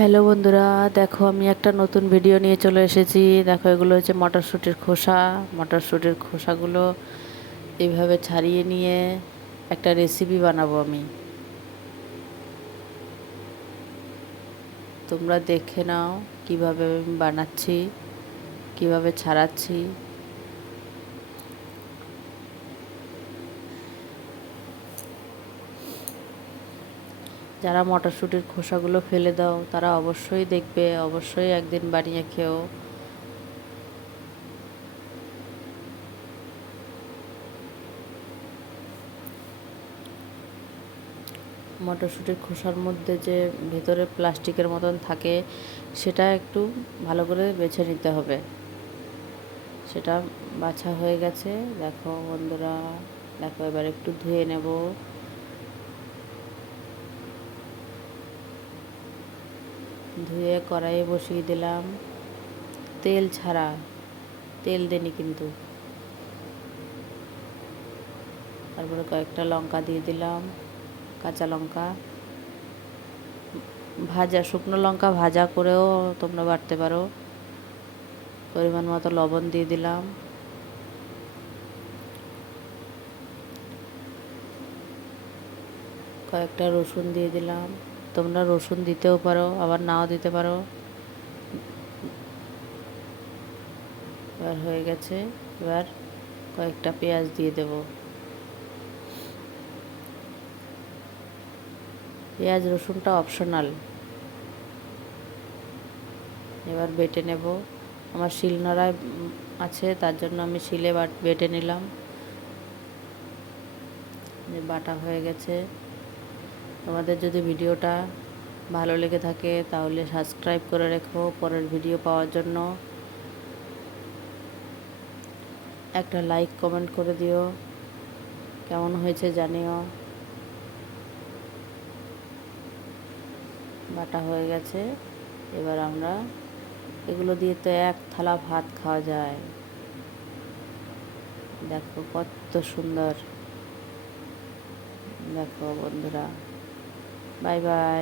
Hello বন্ধুরা, দেখো আমি একটা নতুন ভিডিও নিয়ে চলে এসেছি। দেখো, এগুলো হচ্ছে মটরশুঁটির খোসা। মটরশুঁটির খোসাগুলো এভাবে ছাড়িয়ে নিয়ে একটা রেসিপি বানাবো আমি। তোমরা দেখে নাও কীভাবে আমি বানাচ্ছি, কীভাবে ছাড়াচ্ছি। যারা মটরশুঁটির খোসাগুলো ফেলে দাও, তারা অবশ্যই দেখবে, অবশ্যই একদিন বানিয়ে খেও। মটরশুঁটির খোসার মধ্যে যে ভেতরে প্লাস্টিকের মতন থাকে, সেটা একটু ভালো করে বেছে নিতে হবে। সেটা বাছা হয়ে গেছে। দেখো বন্ধুরা, দেখো এবার একটু ধুয়ে নেব। ধুয়ে কড়াইয়ে বসিয়ে দিলাম। তেল ছাড়া, তেল দেনি কিন্তু। তারপরে কয়েকটা লঙ্কা দিয়ে দিলাম, কাঁচা লঙ্কা। ভাজা, শুকনো লঙ্কা ভাজা করেও তোমরা বাড়তে পারো। পরিমাণ মতো লবণ দিয়ে দিলাম। কয়েকটা রসুন দিয়ে দিলাম। তোমরা রসুন দিতেও পারো, আবার নাও দিতে পারো। এবার হয়ে গেছে, এবার কয়েকটা পেঁয়াজ দিয়ে দেব। পেঁয়াজ, রসুনটা অপশনাল এবার বেটে নেব। আমার শিলনোড়ায় আছে, তার জন্য আমি শিলে বাট নিলাম। বাটা হয়ে গেছে। তোমাদের যদি ভিডিওটা ভালো লেগে থাকে, তাহলে সাবস্ক্রাইব করে রেখো পরের ভিডিও পাওয়ার জন্য। একটা লাইক কমেন্ট করে দিও। কেমন হয়েছে জানিও। বাটা হয়ে গেছে। এবার আমরা এগুলো দিয়ে তো এক থালা ভাত খাওয়া যায়। দেখো কত সুন্দর। দেখো বন্ধুরা। Bye bye